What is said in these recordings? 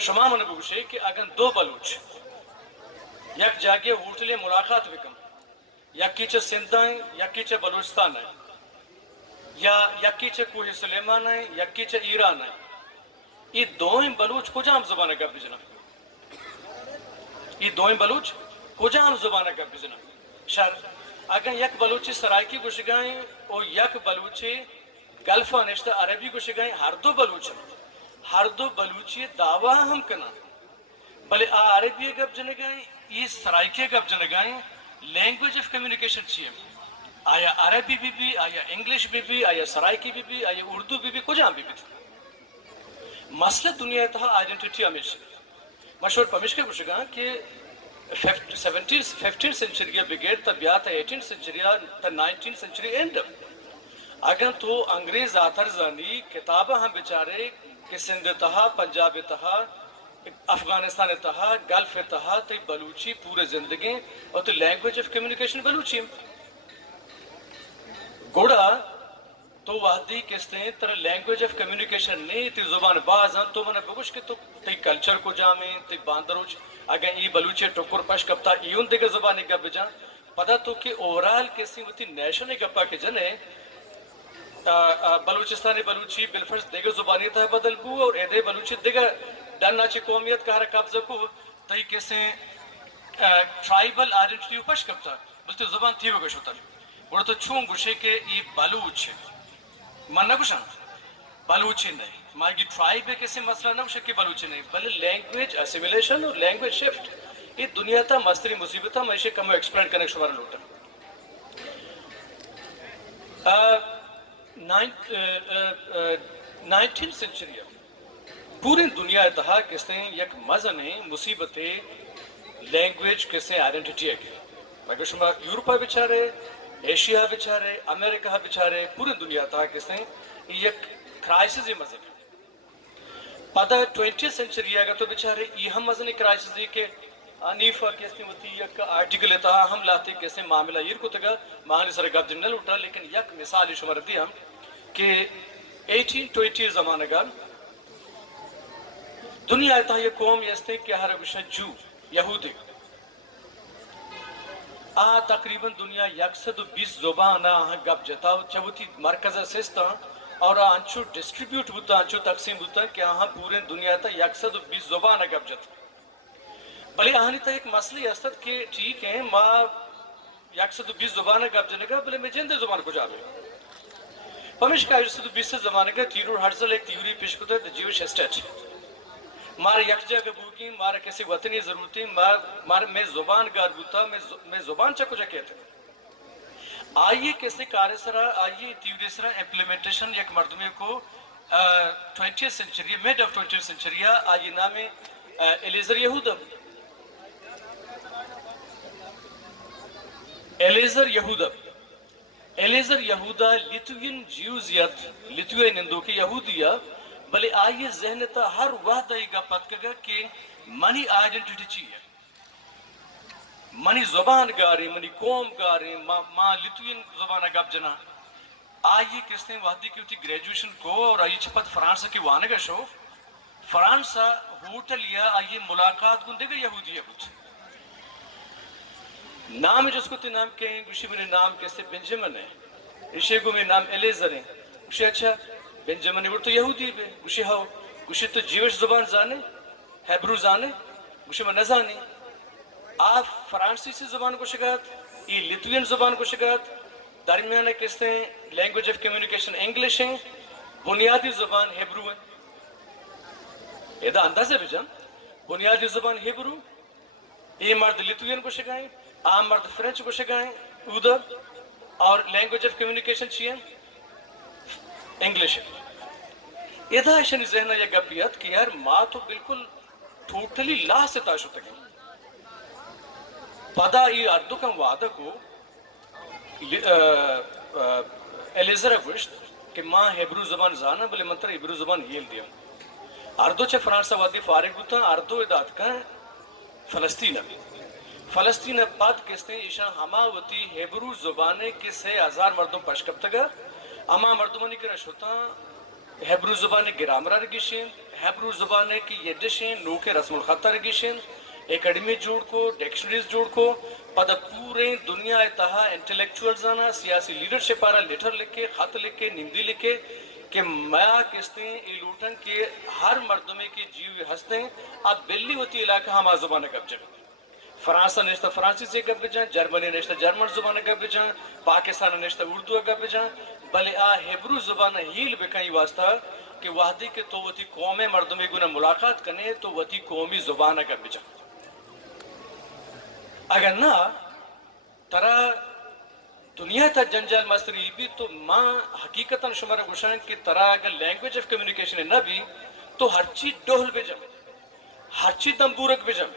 شما من بگوشے کہ اگر دو بلوچ یک جاگے ہوٹلے ملاقات بکم یکی چھ سندھائیں یکی چھ بلوچستان ہے یا یکی چھ کوہ سلیمان ہے یکی چھ ایران ہے یہ دوئیں بلوچ کجام زبانہ گپ بجنا یہ دوئیں بلوچ کجام زبانہ گپ بجنا شر اگر یک بلوچی سرائکی گوشگائیں اور یک بلوچی گلفہ نشتہ عربی گوشگائیں ہر دو بلوچی دعویٰ ہم کنا بلے عربی گپ جنگائیں یہ سرائکی گپ جنگائیں لینگویج آف کمیونیکیشن چیئے آیا عربی بھی آیا انگلش بھی آیا سرائکی بھی آیا اردو بھی کجام بھی مسئلہ دنیا تہا آئیڈنٹیٹی ہمیشہ مشہور پمیشکے گوشگاں کہ 15th سنچری بگیر تا بیات 18th سنچری تا 19th سنچری اینڈ اگر تو انگریز آتھر زانی کتابہ ہم بچارے کہ سندھ تہا پنجاب تہا افغانستان تہا گلف تہا تی بلوچی پورے زندگی اور تی لینگویج آف کمیونیکیشن بلوچی گوڑا تو وحدی کستے تر لینگویج آف کمیونیکیشن نہیں تی زبان باز ہیں تو منہ بگوش کہ تو تی کلچر کو جامیں تی باندروچ اگر ای بلوچی ٹکر پش کپتا ایون دیگر زبانی گپ جا پتا تو کہ اوورال کسی ہوتی نیشنل گپا کے جنے بلوچستانی بلوچی بالفرض دیگر زبانی تھا بدل بو اور ایدے بلوچی دیگر ڈننا چی قومیت کا قبضہ کو تی کسی ٹرائبل آئیڈنٹیٹی پش کپتا بلتے زبان تھی وگش ہوتا بڑا تو چون گوشے کہ ای بلوچ من نہ گوشاں بلوچی نہیں ماگی ٹرائب ہے کسی مسئلہ نہ گوشے کہ بلوچی نہیں بلے لینگویج اسیمیلیشن اور لینگویج شفٹ یہ دنیا تا مستری مصیبت ہے میں اسے کم ایکسپلین کرنے شمار لوٹا 19th سنچری پوری دنیا اتہا کستے یک مزن ہے مصیبتیں لینگویج کسے آئیڈنٹیٹی ہے اگر شما یورپا بچارے ایشیا بچارے امریکہ بچارے پوری دنیا اتہا کستے یک کرائسس ہی مزن ہے پتہ 20th سنچری اگر تو بچارے یہ ہم مزن کرائسس ہے کہ انیفہ کستے ہوتی یک آرٹیکل اتہا ہم لاتے کسے معاملہ یہ کو تگا مہانی سر گپ جنل اٹھا لیکن یک مثال شمار دیا کہ 1820 زمانہ کا دنیا اتہا یہ قوم یستے کہ ہر گوشہ جو یہودی تقریباً دنیا 120 زبان گپ جتا چبوتی مرکز سستا اور انچو ڈسٹریبیوٹ ہوتا انچو تقسیم ہوتا کہ پورے دنیا تا 120 زبان گپ جتا بلے آہنی تا ایک مسئلہ استد کہ ٹھیک ہے ماں 120 زبان گپ جنے گا بلے میں جندے زبان کو جاوے پمیش کا 120 زبان کا تیرور ہرزل ایک تیوری پیش کو تا جیوش اسٹیٹ مارے یک جگہ بوکی مارے کسی وطنی ضرورتی مارے میں زبان گار بوتا میں زبان چکو جا کہتے آئیے کسی کارے سرا آئیے تیوری سرا امپلیمنٹیشن یک مردمی کو 20th century مید of 20th century آئیے نام الیزر یہودا الیزر یہودا لیتوین جیوزیت لیتوین اندو کی یہودیہ بلے آئیے ذہن تا ہر وحدہ ہی گا پت کگا کہ منی آئیڈنٹیٹی چیئے منی زبان گاری منی قوم گاری ماں لیتوین زبان گپ جنا آئیے کس نے وحدی کی ہوتی گریجویشن کو اور آئیے چھپت فرانسا کی وانے کا شو فرانسا ہوٹل یا آئیے ملاقات گن دے گا یہودی ہے کچھ نام جس کو تی نام کہیں گوشی میں نام کیسے بنجمن ہے اسے کو میں نام الیزر ہے گوشی اچھا بنجمن ہے تو یہودی ہے گوشی ہاو گوشی تو جیوش زبان زانے ہیبرو زانے گوشی میں نزانی آپ فرانسیسی زبان کو شکایت یہ لیتوین زبان کو شکایت درمیان ہے کس ہیں لینگویج آف کمیونیکیشن انگلش ہیں بنیادی زبان ہیبرو ہے یہ دا اندازہ بھی جان بنیادی زبان ہیبرو یہ مرد لیتوین کو شکائیں عام مرد فرینچ کو شکائیں ادھر اور لینگویج آف کمیونیکیشن چیئے انگلش ہے یہ دا ایشانی ذہنہ یہ گپیت کہ یار ماں تو بالکل ٹوٹلی لا سے تاشو تکی پدا یہ اردو کم وعدہ کو الیزر گوشت کہ ماں ہیبرو زبان زانا بلے منتر ہیبرو زبان ہیل دیا اردو چھے فرانسا وادی فارغ ہوتا اردو اداد کا فلسطین پاد کستے ایشان ہما وطی ہیبرو زبانے کے 3000 مردم پشکب تگا ہما مردمانی کے رش ہوتا Hebrew زبان گرامر رگیشین Hebrew زبان کی یدشین نو کے رسم الخط رگیشین اکیڈمی جوڑ کو ڈکشنریز جوڑ کو پدا پورے دنیا اتہا انٹلیکچوئلز آنا سیاسی لیڈرشپ آرہا لیٹر لکھے خط لکھے نمدی لکھے کہ میا کستے ای لوٹن کے ہر مردمے کی جیوی ہستے اب بلی ہوتی علاقہ ہما زبان گب جب فرانسا نشتہ فرانسی سے گب جائیں جرمنی نشتہ جرمن زبان گب جائیں پاکستان نشتہ اردو گب جائیں بلے ہیبرو زبان ہیل بکائی واسطہ کہ وحدی کے تو وتی قوم مردمی گنا ملاقات کرنے تو وتی قومی زبان گب جائیں اگر نہ ترا دنیا تا جنجال مستری بھی تو ماں حقیقتاً شمارا گوشان کہ ترا اگر لینگویج آف کمیونیکیشن نہ بھی تو ہر چیز ڈوہل بجم ہر چیز دمبورک بجم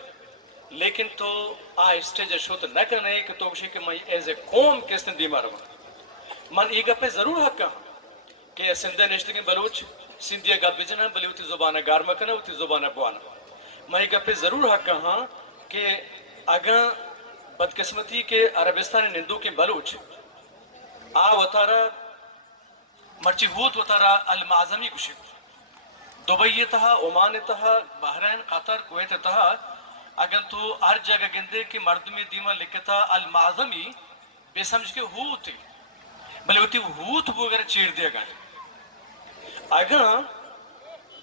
لیکن تو اسٹیج شوت نہ کرنے کہ تو کہ میں ایز اے قوم کس نے دیمار ہوں من ایگا پہ ضرور حق کہاں کہ سندھ نشتگی بلوچ سندھیا گا بجنا بلی ہوتی زبانہ گارمکنا ہوتی زبانہ بوانا میں ایگا پہ ضرور حق کہاں کہ اگر بدقسمتی کے عربستان نندو کے بلوچ وطارا مرچی ہوت وطارا المعظمی کشی دبئی تہا عمان تہا بحرین قطر کویت تہا اگر تو ہر جگہ گندے کہ مردمی دیما لکھتا المعظمی بے سمجھ کے ہوت بلے ہوتی ہوت وہ اگر چیر دیا گا اگر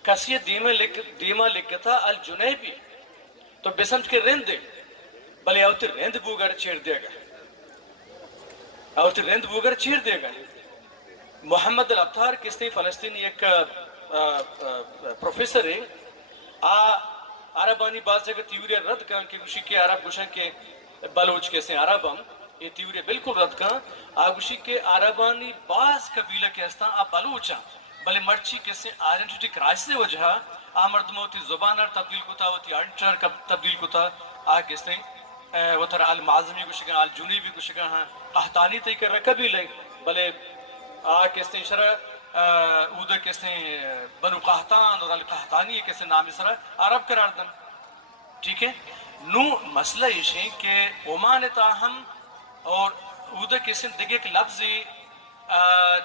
کسی دیما لکھتا الجنیبی تو بے سمجھ کے رند بلے آوتی رند بوگر چیر دیا گا آوتی رند بوگر چیر دیا گا محمد الابتار کس نے فلسطینی ایک پروفیسر ہے عربانی بعض جگہ تیوری رد کن کہ گوشی کے عرب گوشن کے بلوچ کیسے عربم یہ تیوری بالکل رد کن آگوشی کے عربانی بعض قبیلہ کے ہستان بلوچا بلے مرچی کیسے آئیڈنٹیٹی کرائس سے وجہ مردموتی زبانر تبدیل کتا ہوتی انٹر تبدیل کتا کس نے وہ ترہ المعظمی کو شکن الجنیبی کو شکن قحطانی تی کر رکھا بھی لے بلے کس نے شرح اودا کس نے بنو قحطان اور القحطانی کس نے نام اسرہ عرب قرار دن ٹھیک ہے نو مسئلہ یہ ہے کہ عمان تاہم اور اودا کس نے دیکھ ایک لفظ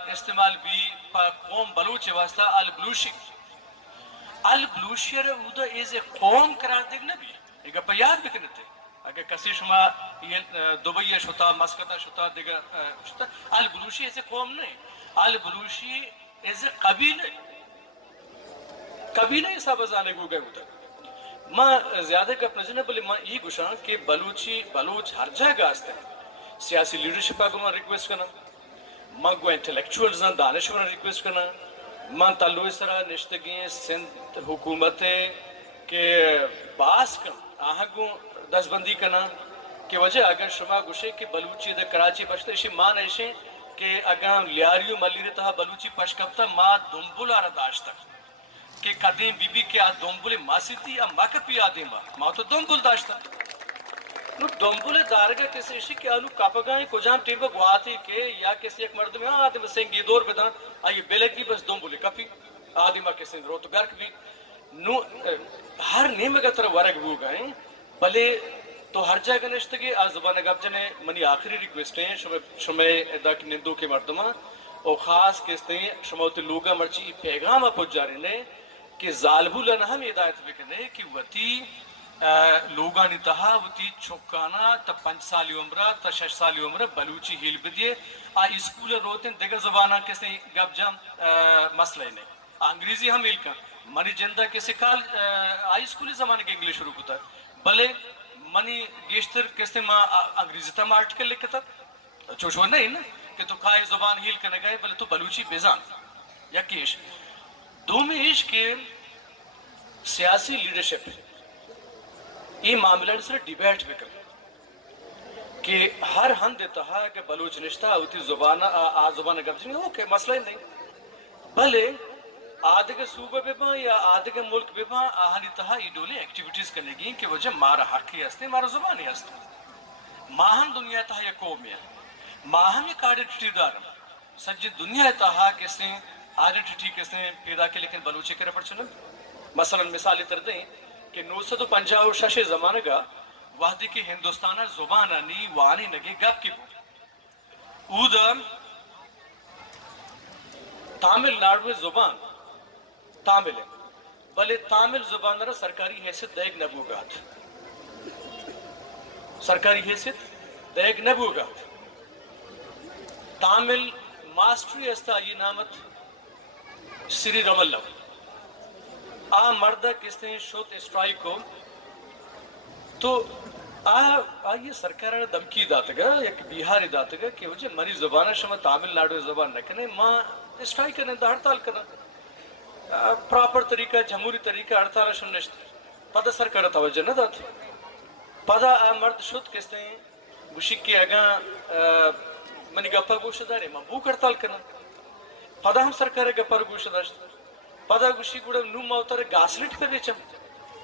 استعمال بھی قوم بلوچ واسطہ البلوشی البلوشی اودا ایز قوم قرار دیکھنا بھی ایک پہ یاد بکنے تھے اگر کسی شما دبئی شتا مسکتہ شتا دیگر شتا البلوشی ایسے قوم نہیں البلوشی ایسے قبیلہ ایسا بزانے کو گئے ہوتا ماں زیادہ کا پرزنہ بلے ماں یہ گوشان کہ بلوچ ہر جگہ آستے ہیں سیاسی لیڈرشپ آگو ماں ریکویسٹ کرنا ماں گو انٹلیکچوئلز دانشورہ ریکویسٹ کرنا ماں تعلق اس طرح نشتگی سندھ حکومتیں کہ باس کن آہنگوں دست بندی کرنا کہ وجہ اگر شما گوشے کہ بلوچی در کراچی پشتے اسی ماں نیشیں کہ اگر لیاریو ملی رہتا بلوچی پشکبتا ماں دنبول آرہ داشتا کہ قدیم بی بی کے دنبول ماسی تھی یا ماں کپی آدیں ماں تو دنبول داشتا نو دنبول دارگا کسی اسی کہ آنو کپگائیں کجام ٹیمہ گواتی کہ یا کسی ایک مرد میں آدھے میں سنگی دور بدان آئیے بیلک بھی بس دنبول کپی آدھے ماں کسی روت گرک بھی نو ہر نیمہ کا طرح ورگ بو گئیں بلے تو ہر جگہ نشتگی زبان گب جنے منی آخری ریکویسٹ ہیں شمیں اداک نندو کے مردمہ اور خاص کستے ہیں شموتی لوگا مرچی پیغام پہنچ جا رہے ہیں کہ ظالبو لنا ہم ہدایت بکنے کہ وطی لوگا نتہا وطی چھکانا تا 5 سالی عمرہ تا 6 سالی عمرہ بلوچی ہیل بدیے اسکول روتے ہیں دیگر زبانہ کستے گب جام مسئلہ نہیں انگریزی ہم مل کر منی جندہ کسی کال اسکولی زمانے کے انگلیش شروع ہوتا ہے بلے منی گیشتر کستے ماں انگریزی تا ماں آرٹکل لکھتا چوشو نہیں نا کہ تو کھائی زبان ہیل کرنے گئے بلے تو بلوچی بیزان یا کیش دو میں عشق کے سیاسی لیڈرشپ یہ معاملہ سے ڈیبیٹ بکر کہ ہر ہن دیتا ہے کہ بلوچ نشتہ ہوتی زبانہ گب جنگی اوکے مسئلہ ہی نہیں بلے آدھے کے صوبہ بے باں یا آدھے کے ملک بے باں آہنی تہا ایڈولی ایکٹیویٹیز کرنے گی کہ وجہ مارا حقی ہستے مارا زبانی ہستے ماہم دنیا تہا یا قومی ہے ماہم ایک آئیڈنٹیٹی دارم سجی دنیا تہا کسے آئیڈنٹیٹی کسے پیدا کے لیکن بلوچی کرے پڑ چلن مثلا مثالی تر دیں کہ 956 زمانہ گا وحدی کی ہندوستانہ زبانہ نی وانی نگے گب کی بود اودا تامل ناڈوی زبان تامل ہے بلے تامل زبان را سرکاری حیثیت دیگ نبوگات سرکاری حیثیت دیگ نبوگات تامل ماسٹری استا یہ نامت سری رملو آ مردہ کس نے شوت اسٹرائک کو تو یہ سرکار دمکی داتگا یک بیہاری داتگا کہ وجہ مری زبانہ شما تامل ناڈو زبان نکنے ماں اسٹرائک کرنے دا ہڑتال کرنا پراپر طریقہ جمہوری طریقہ ہڑتال شنشت پدا سرکار توجہ نہ دات پدا مرد شد کس نے گوشی کے اگاں منی گپا گوشہ دارے ماں بوک ہڑتال کرنا پدا ہم سرکار گپا گوشہ داشت پدا گوشی گوڑا نو موتر گاسلٹ پہ بیچم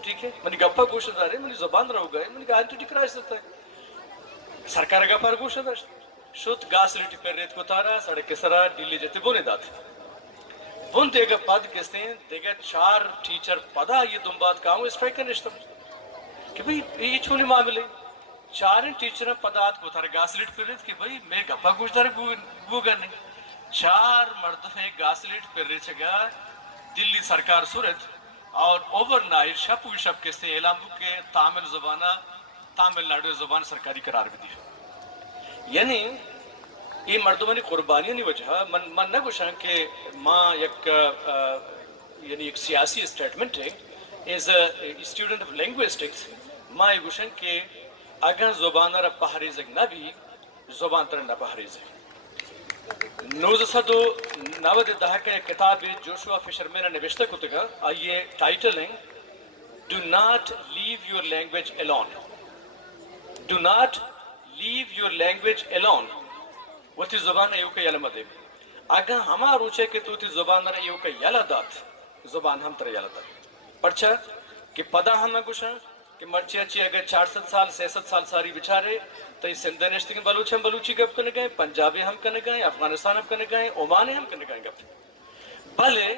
ٹھیک ہے منی گپا گوشہ دارے منی زبان رہو گئے منی گان تو ٹکرائی سکتا ہے سرکار گپا گوشہ داشت شد گاسلٹ پہ ریت کو تارا سڑک کے سرا ڈیلی جتے بونے دات بون دیگا پد کس نے دیگا 4 ٹیچر پدا یہ دن بات کہاں اسٹرائک کرنشتم کہ بھئی یہ چھونے معاملے 4 ٹیچر پدات کو تارا گاسلٹ پہ ریت کہ بھئی میں گپا گوشہ دارے گو گنے 4 مردفے گاسلٹ پہ ریت چگا دلی سرکار صورت اور اوور نائٹ شب و شب کے سے اعلان کے تامل زبانہ تامل ناڈو زبان سرکاری قرار بھی دی یعنی یہ مردمانی قربانیوں کی وجہ من نہ گوشاں کہ ماں یک یعنی ایک سیاسی اسٹیٹمنٹ ہے ایز اے اسٹوڈنٹ آف لینگوسٹکس ماں یہ گوشاں کہ اگر زبان را پہریزک نہ بھی زبان تر نہ پہریزک 1990 دہکہ کتاب جوشوا فشرمین نے نوشتہ کتگا آئیے ٹائٹل ہیں Do not leave your language alone. Do not leave your language alone. وہ تی زبان ایو کا یلم دے اگر ہما روچے کہ تو تی زبان را ایو کا یلا دات زبان ہم تر یلا دات پرچا کہ پدا ہم گوشاں کہ مرچی اچھی اگر 400 سال 600 سال ساری بچارے تو اس سندھ نشتی کے بلوچ ہم بلوچی گپ کرنے گئے پنجابی ہم کرنے گئے افغانستان ہم کرنے گئے عمان ہم کرنے گئے گپ بلے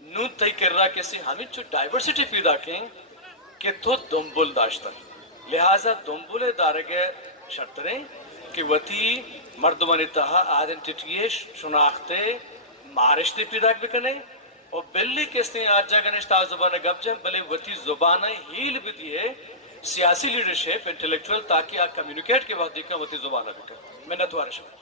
نو تی کر رہا کسی ہمیں جو ڈائیورسٹی پیدا کیں کہ تو دنبول داشتا لہذا دنبول دارگے شرطریں کہ وطی مردمان اتحا آئیڈنٹیٹی شناختے معرشتی پیدا بکنے اور بلی کس نے آج جا گنشتا زبان گپ جائیں بلے وطی زبان ہیل بھی دیئے سیاسی لیڈرشپ انٹلیکچول تاکہ آپ کمیونیکیٹ کے بعد دیکھیں وطی زبان بکنے میں نتوارشم